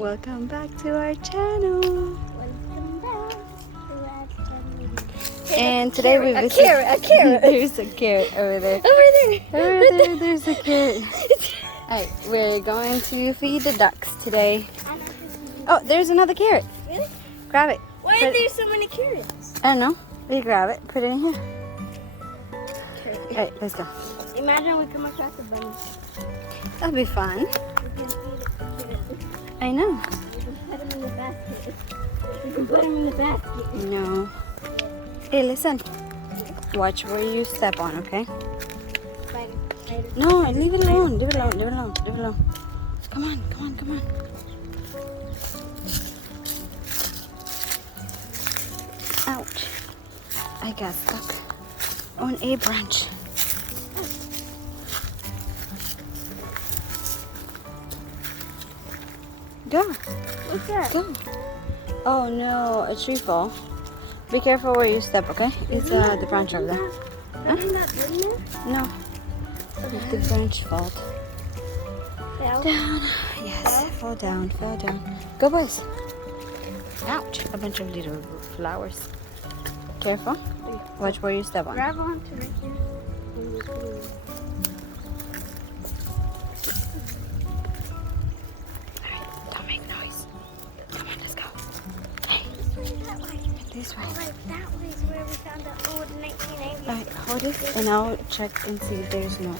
Welcome back to our channel. Welcome back to our channel. And today we a visit. carrot. There's a carrot over there. There's a carrot. Alright, we're going to feed the ducks today. Oh, there's another carrot. Really? Grab it. Why are there so many carrots? I don't know. You grab it. Put it in here. Alright, let's go. Imagine we come across a bunny. That'll be fun. We can feed it. I know. We can put him in the basket. We can put him in the basket. No. Hey, listen. Watch where you step on, okay? Spider. Spider. No, leave it alone. Leave it alone. Leave it alone. Leave it alone. Come on, come on, come on. Ouch. I got stuck on a branch. Go. What's that? Go. Oh no, a tree fall. Be careful where you step, okay? It's the branch over there. Isn't that good enough? No, it's the branch fault. Fell. Down. Yes, fall down, fell down. Go, boys. Ouch, a bunch of little flowers. Careful. Watch where you step on. Grab onto right here. And you put it in. Alright, don't make noise. Come on, let's go. Hey, That way. this way. Like that way is where we found the old 1980s. Alright, hold it and I'll check and see if there's no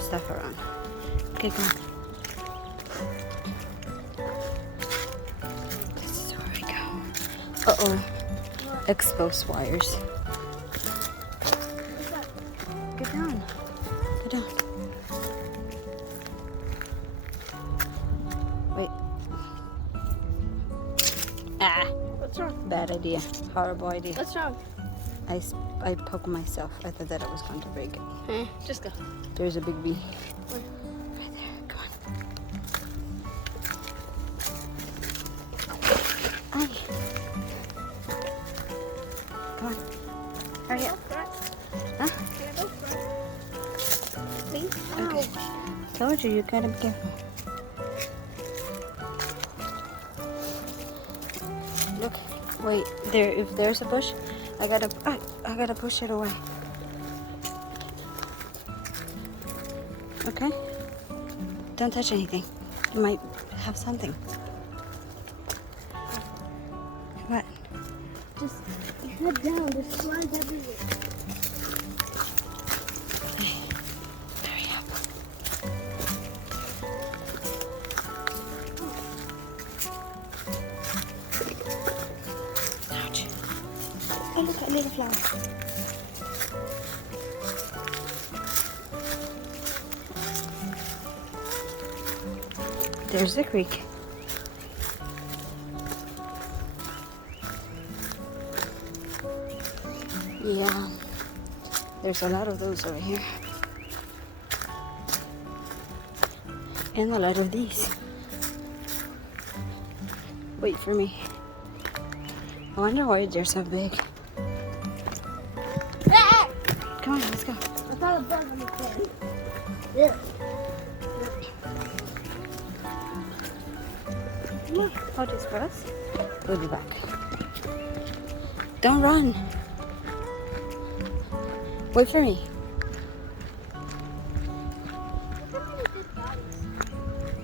stuff around. Okay, go on. This is where we go. Uh-oh. Exposed wires. Get down. Get down. Wait. Ah, What's wrong? bad idea. Horrible idea. What's wrong? I poked myself. I thought that I was going to break it. Just go. There's a big bee. Where? Right there. Come on. Ay. Come on. Hurry up. Huh? Please? Okay. Told you, you gotta be careful. Look, wait, there. If there's a bush, I gotta push it away. Okay. Don't touch anything. You might have something. What? Just head down. There's flies everywhere. Hurry up. Ouch. Oh, look, a little flower. There's the creek. Yeah, there's a lot of those over here. And a lot of these. Wait for me. I wonder why they're so big. Come on, let's go. I found a bug on the bed. Yeah. Come on, hold this for us. We'll be back. Don't run. Wait for me.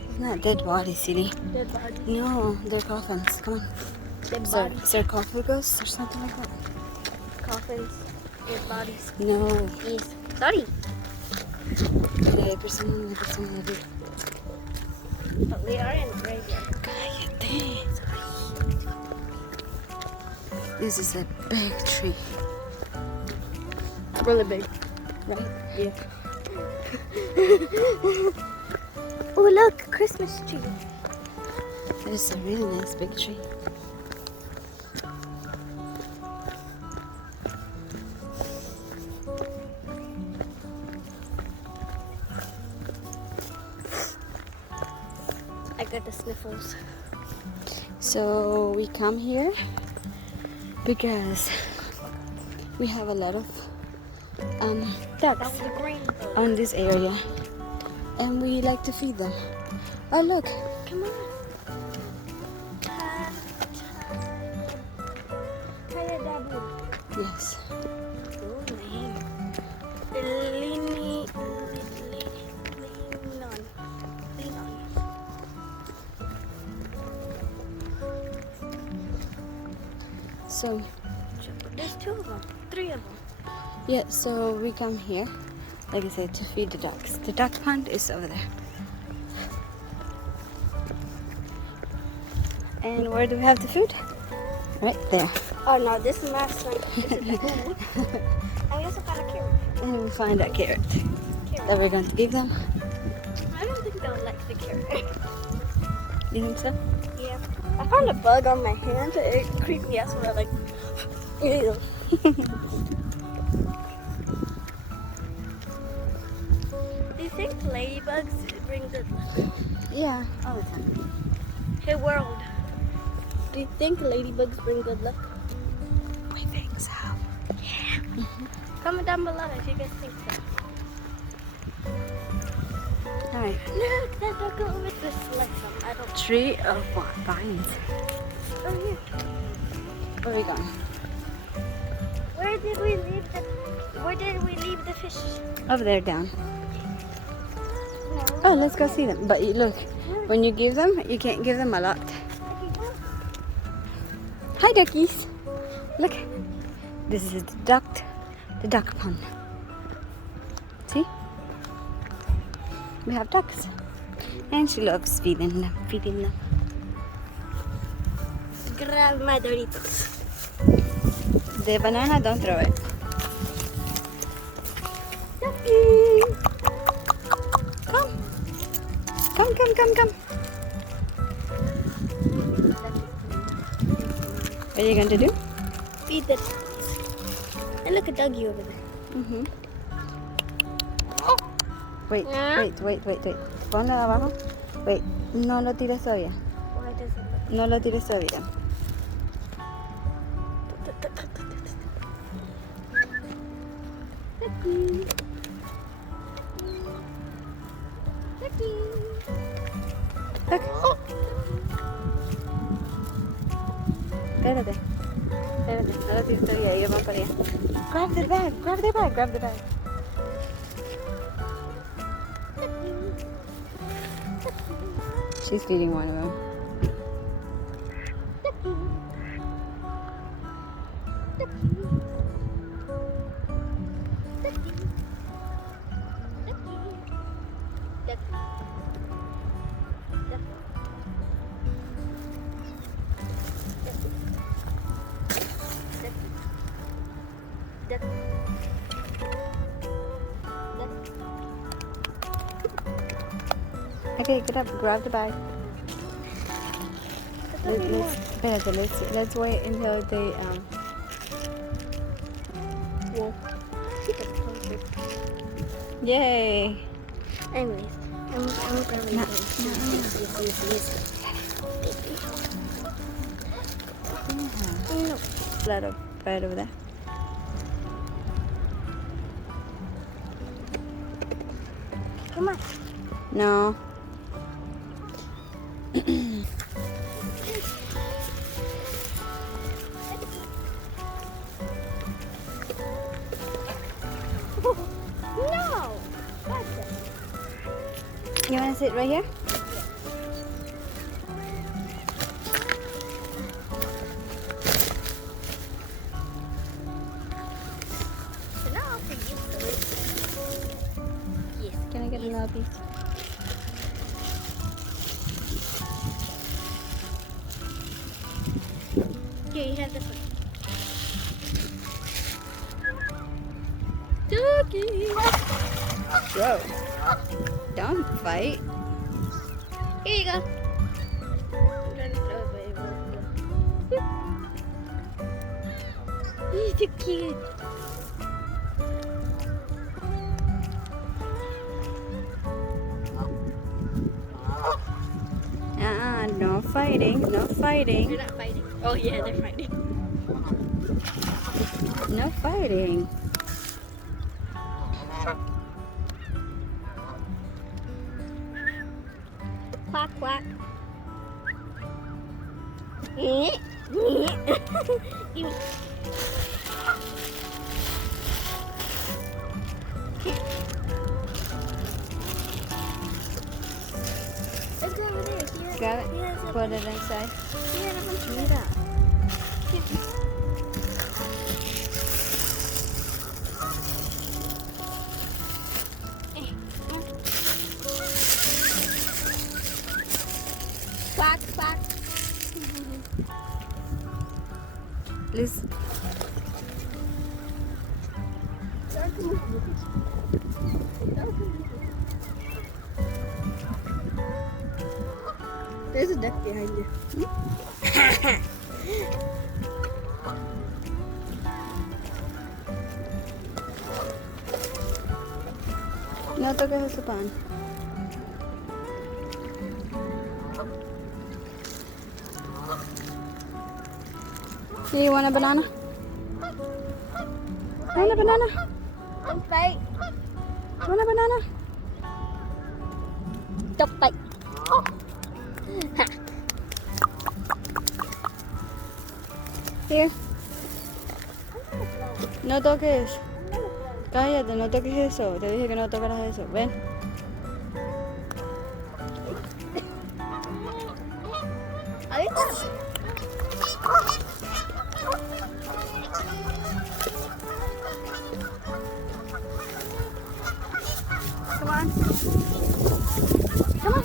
It's not dead bodies, silly. Dead bodies. No, they're coffins. Come on. Dead Is bodies. there sarcophagus or something like that? Coffins. Dead bodies. No. Yes. Sorry. Okay, personal. But we are in the graveyard. Cállate. This is a big tree, Really big. right? Yeah. Oh, look. Christmas tree. It's a really nice big tree. I got the sniffles. So we come here because we have a lot of ducks That was a green bug. on this area and we like to feed them. Oh look, Come on. So There's 2 of them. 3 of them. yeah, so we come here, like I said, to feed the ducks. The duck pond is over there. And where do we have the food? Right there. Oh no, this is my son. This is the pool. And we also got a carrot. And we find that carrot that Carrot. we're going to give them. I don't think they'll like the carrot. You think so? Yeah. I found a bug on my hand. It creeped me out, so I like. Ew. Do you think ladybugs bring good luck? Yeah, all the time. Hey world, do you think ladybugs bring good luck? I think so. Comment down below if you guys think so. All right. Look, that duck over this like some. I don't. Tree of what? Vines. Oh yeah. Where are we going? Where did we leave the fish? Over there, down. No. Oh, let's go see them. But look, when you give them, you can't give them a lot. Hi, duckies. Look, this is the duck pond. See? We have ducks. And she loves feeding them. Grab my Doritos. The banana, don't throw it. Ducky. Come. Come. What are you going to do? Feed the duckies. And look at Dougie over there. Mm-hmm. Wait. Ponlo abajo. Wait, no lo tires todavía. Why does it No lo tires todavía. Ducky. Ducky. Look. Espérate, no lo tires todavía, ellos van para allá. Grab the bag. She's feeding one of them. Okay, get up, grab the bag. Let's wait until they Yay! Anyways, I'm grabbing No, Yes. No. Let up right over there. Come on. No. No. You wanna sit right here? So now I'll take you to it. Yes. Can I get another piece? Here, you have this one. Doggy. Whoa. Don't fight. Here you go. I'm trying to throw it, but it won't go. He's too cute. No fighting, no fighting. They're not fighting. Oh yeah, they're fighting. No fighting. Quack quack. Give me. Let's go over there. See that? Grab it. See that? Put it inside. See that? Mira. Quack, quack. Liz. There's a duck behind you. No toques ese pan. You want a banana? Want a banana? Don't bite. Want a banana? Don't bite. Here. No toques. Cállate, no toques eso. Te dije que no tocaras eso. Ven. Come on. Come on.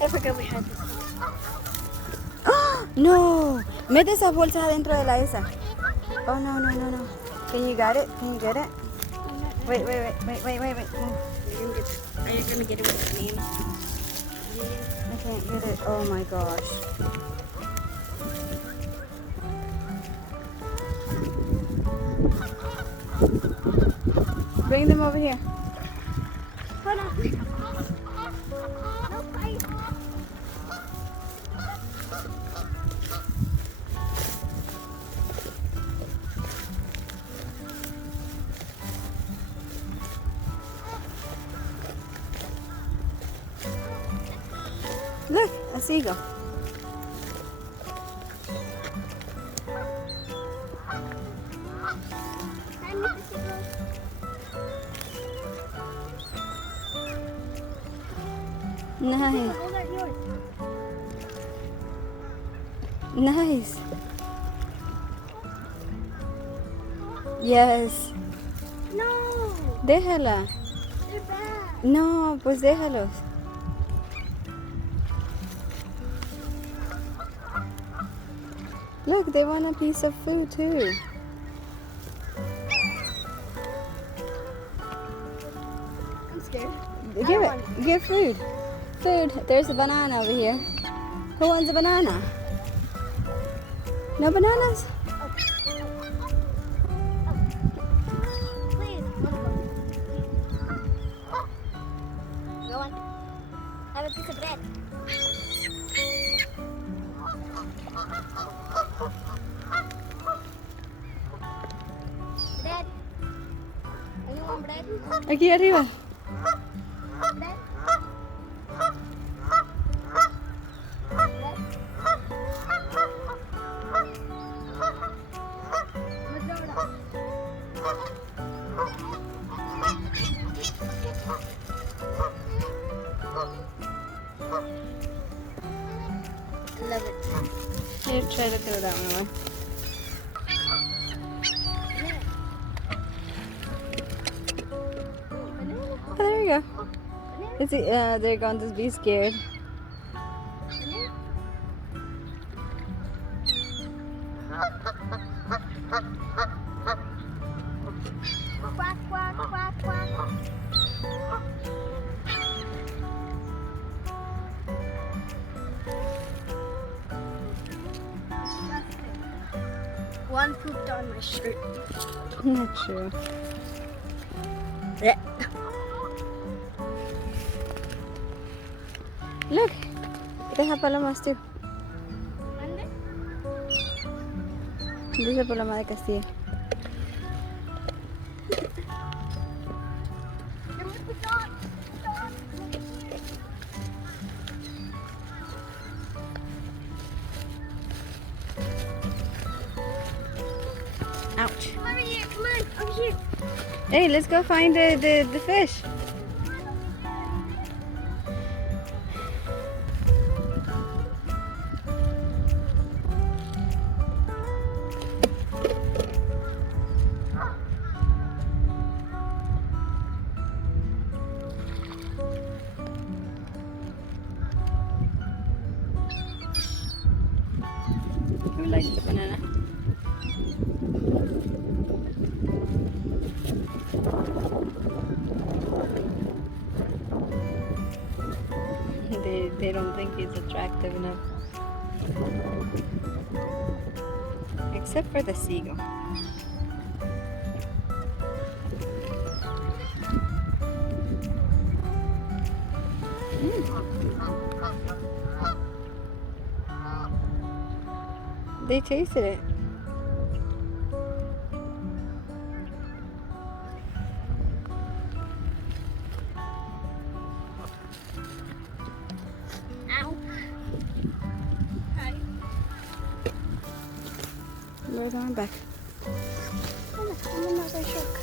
I forgot we had this. No. Mete esas bolsas adentro de la esa. Oh, no, no, no, no. Can you get it? Can you get it? Wait. Move. Are you gonna get it with the name? I can't get it. Oh my gosh. Bring them over here. Hold on. No bite. Look, a seagull. Hi, Mr. Seagull. Nice. Those are yours. Nice. Yes. No, Déjala. they're bad. No, pues déjalos. Look, they want a piece of food too. I'm scared. Give it. Give food. Food. There's a banana over here. Who wants a banana? No bananas? Please, go on. Have a piece of bread. Bread. Anyone bread? Aquí arriba. Bread? Love it. Here, try to throw that one away. Oh, there you go. Is it, they're going to be scared. Quack, quack, quack, quack. One pooped on my shirt. Not sure. Look, deja palomas too. ¿Mande? Dice paloma de Castilla. Ouch. Come over here, come on, over here. Hey, let's go find the fish. They don't think he's attractive enough. Except for the seagull. They tasted it. Ow. Hi. We're going back. Oh, I'm another shark.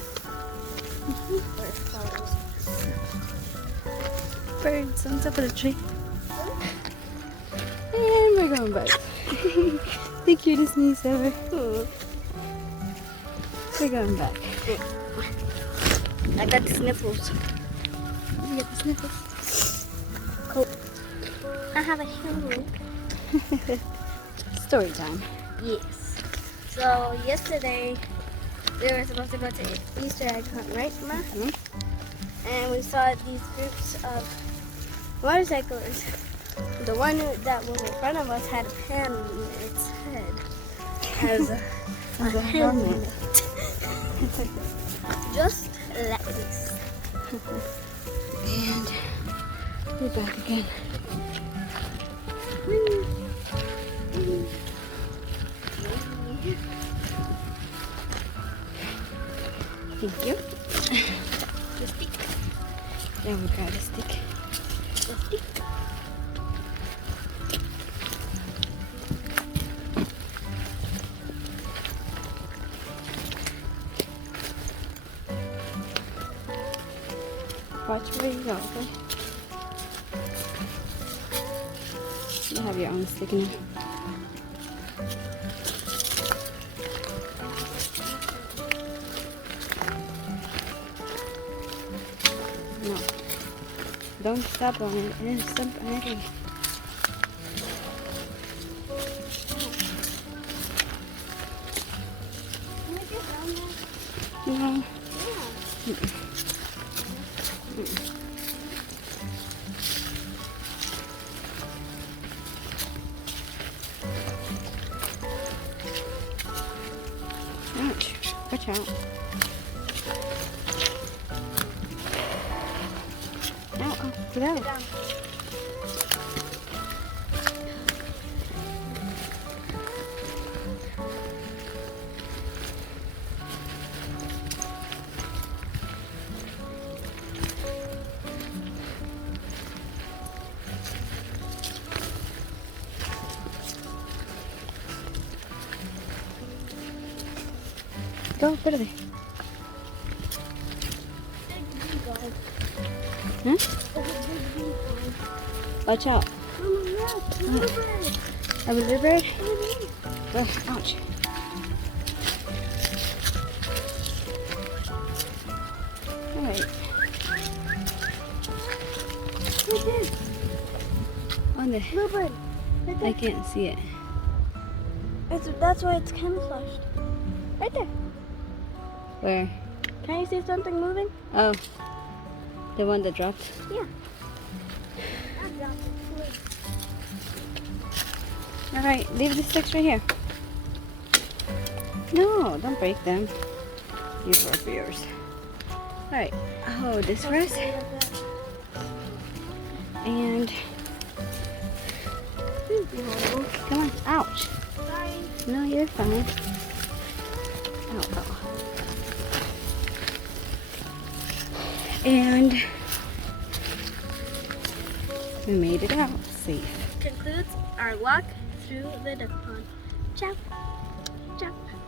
Birds on top of the tree. And we're going back. The cutest niece ever. We're going back. I got the sniffles. You get the sniffles. Cool. I have a hill. Story time. Yes. So yesterday we were supposed to go to Easter egg hunt, right, Ma? And we saw these groups of motorcyclers. The one that was in front of us had a pen in its head as a helmet. Just like this. And we're back again. Thank you. The stick. Then we got a stick. The stick. Watch where you go, okay? You have your own stick now. No. Don't step on it. And step on it. Can I get down there? No. Yeah. Ouch. Watch out. Ow, ow. Get out. Down. Go, put it there. Huh? Watch out. A little bird? Ouch. Alright. On the. Bluebird. Right I there. can't see it. That's why it's camouflaged. Right there. Where? Can you see something moving? Oh. The one that dropped. Yeah. Alright, leave the sticks right here. No, don't break them. These are for yours. Alright, hold this first. And come on, ouch. Sorry. No, you're fine. Ow, ow. And we made it out safe. Concludes our walk through the duck pond. Ciao. Ciao.